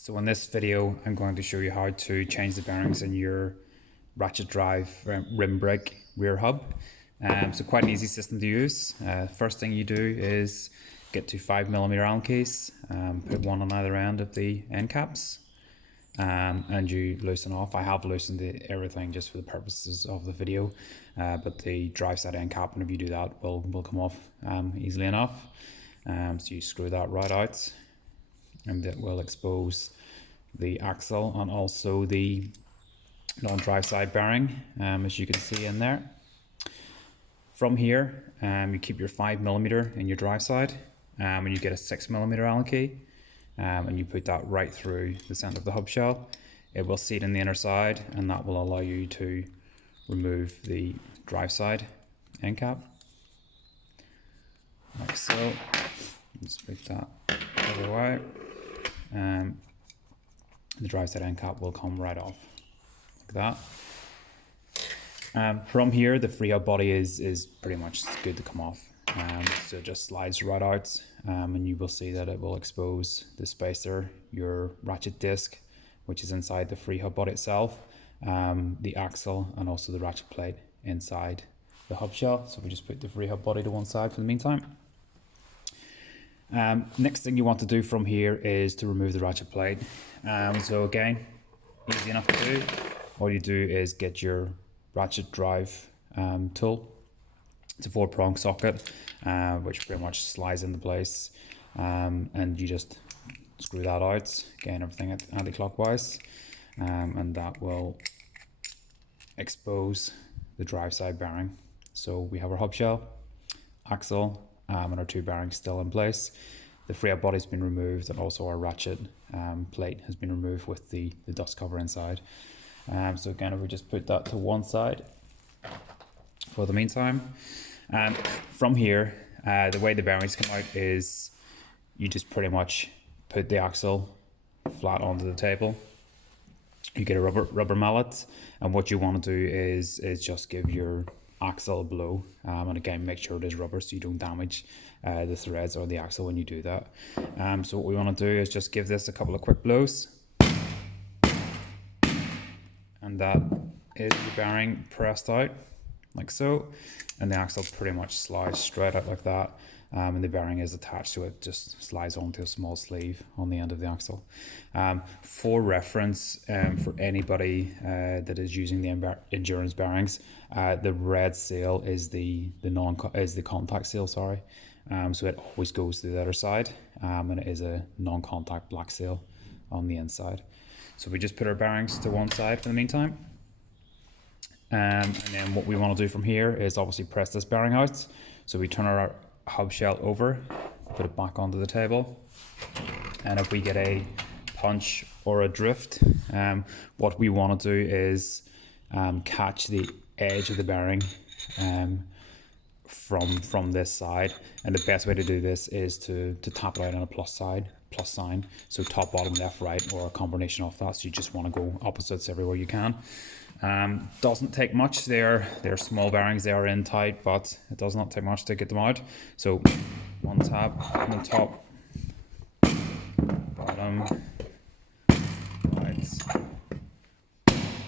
So in this video, I'm going to show you how to change the bearings in your ratchet drive rim brake rear hub. So quite an easy system to use. First thing you do is get to 5mm Allen keys, put one on either end of the end caps, and you loosen off. I have loosened everything just for the purposes of the video, but the drive side end cap, whenever you do that, will come off easily enough. So you screw that right out, and that will expose the axle and also the non-drive side bearing, as you can see in there. From here, you keep your 5mm in your drive side, and you get a 6mm Allen key, and you put that right through the center of the hub shell. It will seat in the inner side, and that will allow you to remove the drive side end cap, like so. Just put that other way. The drive side end cap will come right off like that. From here, the free hub body is pretty much good to come off. So it just slides right out, and you will see that it will expose the spacer, your ratchet disc, which is inside the free hub body itself, the axle, and also the ratchet plate inside the hub shell. So we just put the free hub body to one side for the meantime. Next thing you want to do from here is to remove the ratchet plate. So again, easy enough to do. All you do is get your ratchet drive tool. It's a 4-prong socket, which pretty much slides into place, and you just screw that out. Again, everything anti-clockwise, and that will expose the drive side bearing. So we have our hub shell, axle, and our two bearings still in place. The free hub body's been removed, and also our ratchet plate has been removed with the dust cover inside. So again, if we just put that to one side for the meantime. From here, the way the bearings come out is you just pretty much put the axle flat onto the table. You get a rubber mallet, and what you want to do is just give your axle a blow, and again, make sure it is rubber so you don't damage the threads or the axle when you do that. So what we want to do is just give this a couple of quick blows, and that is the bearing pressed out like so, and the axle pretty much slides straight out like that, and the bearing is attached to it, just slides onto a small sleeve on the end of the axle. For reference, for anybody that is using the endurance bearings, the red seal is the contact seal, sorry. So it always goes to the other side, and it is a non-contact black seal on the inside. So we just put our bearings to one side for the meantime. And then what we want to do from here is obviously press this bearing out. So we turn our hub shell over, put it back onto the table, and if we get a punch or a drift, what we want to do is catch the edge of the bearing from this side, and the best way to do this is to tap it out on a plus sign, so top, bottom, left, right, or a combination of that. So you just want to go opposites everywhere you can. Doesn't take much. They're small bearings, they are in tight, but it does not take much to get them out. So one tap on the top, bottom, right,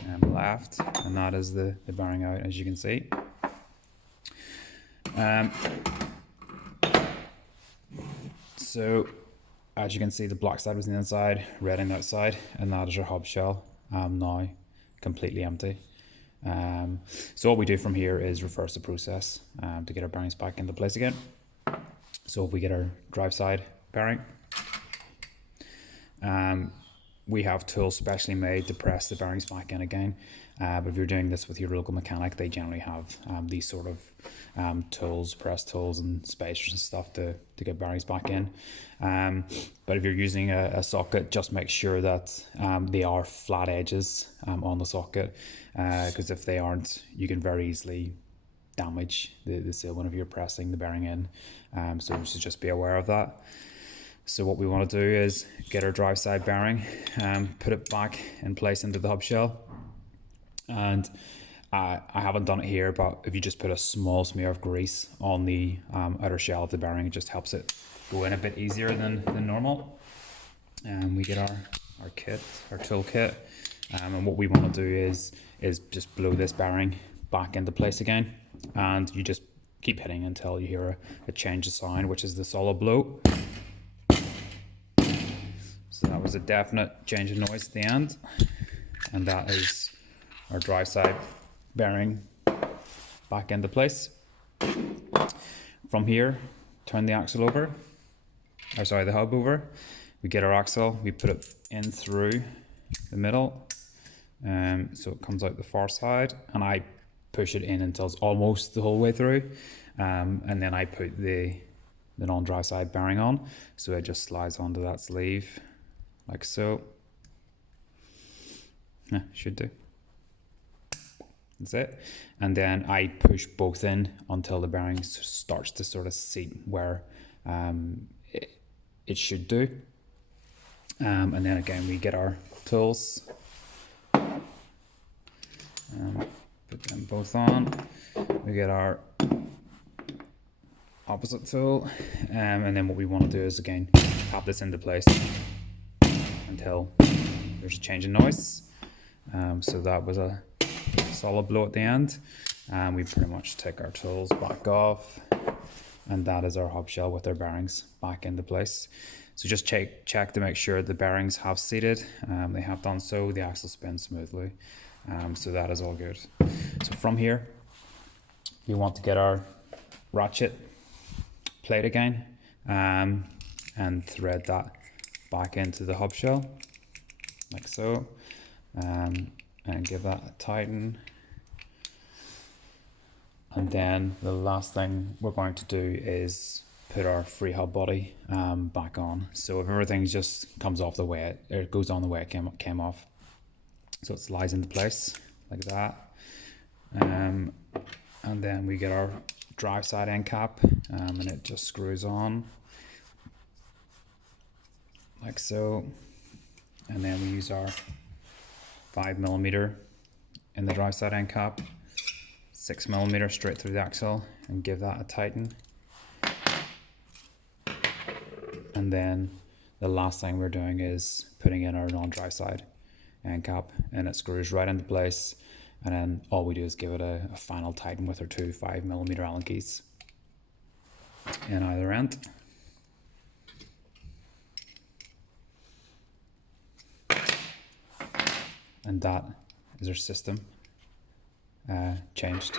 and left, and that is the bearing out, as you can see. So as you can see, the black side was on the inside, red on the outside, and that is your hub shell now completely empty. So what we do from here is reverse the process to get our bearings back into place again. So if we get our drive side bearing, we have tools specially made to press the bearings back in again. But if you're doing this with your local mechanic, they generally have these sort of tools, press tools and spacers and stuff to get bearings back in. But if you're using a socket, just make sure that they are flat edges on the socket, because if they aren't, you can very easily damage the seal whenever you're pressing the bearing in. So you should just be aware of that. So what we want to do is get our drive side bearing, put it back in place into the hub shell. And I haven't done it here, but if you just put a small smear of grease on the outer shell of the bearing, it just helps it go in a bit easier than normal. And we get our our toolkit. And what we want to do is just blow this bearing back into place again, and you just keep hitting until you hear a change of sound, which is the solid blow. So that was a definite change of noise at the end, and that is our drive side bearing back into place. From here, turn the axle over, the hub over. We get our axle, we put it in through the middle, so it comes out the far side, and I push it in until it's almost the whole way through, and then I put the non-drive side bearing on, so it just slides onto that sleeve like so. Yeah, should do. That's it. And then I push both in until the bearing starts to sort of seat where it should do. And then again, we get our tools, put them both on. We get our opposite tool, and then what we want to do is again tap this into place until there's a change in noise. So that was a solid blow at the end, and we pretty much take our tools back off, and that is our hub shell with our bearings back into place. So just check to make sure the bearings have seated. They have done so. The axle spins smoothly, so that is all good. So from here, we want to get our ratchet plate again, and thread that back into the hub shell like so, and give that a tighten. And then the last thing we're going to do is put our free hub body back on. So if everything just comes off the way it goes on the way it came off, so it slides into place like that. And then we get our drive side end cap, and it just screws on like so. And then we use our 5mm in the drive side end cap, 6mm straight through the axle, and give that a tighten. And then the last thing we're doing is putting in our non-drive side end cap, and it screws right into place. And then all we do is give it a final tighten with our two 5mm Allen keys in either end. And that is our system changed.